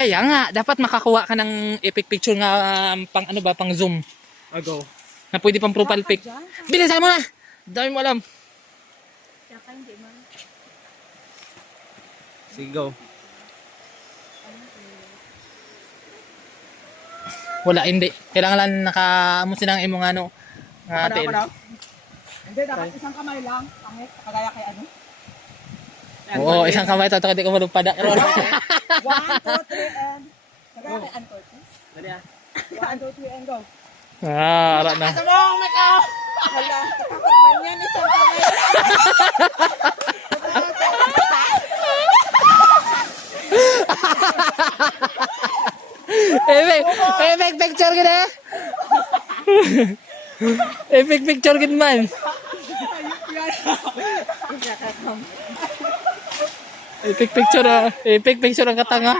Kaya nga, dapat makakuha ka ng epic picture nga pang ano ba, pang zoom. Ago. Na pwede pang profile pic. Bilisan mo na! Dami mo alam. Sige, go. Wala, hindi. Kailangan lang nakamusin ng imong ano. Tail. Hindi, dapat isang kamay lang. Pangit, kagaya kay ano. Oo, isang kamay ito. Ito ko malupad. 1, 2, 3, and... Kagaya kay Ann Cortez. Dali ah. 1, 2, 3, and go. Arat na. Sabong, nakaw! Hala, takot man yan, isang kamay lang. Epic picture gina. Epic picture gid man. Epic picture ang katanga.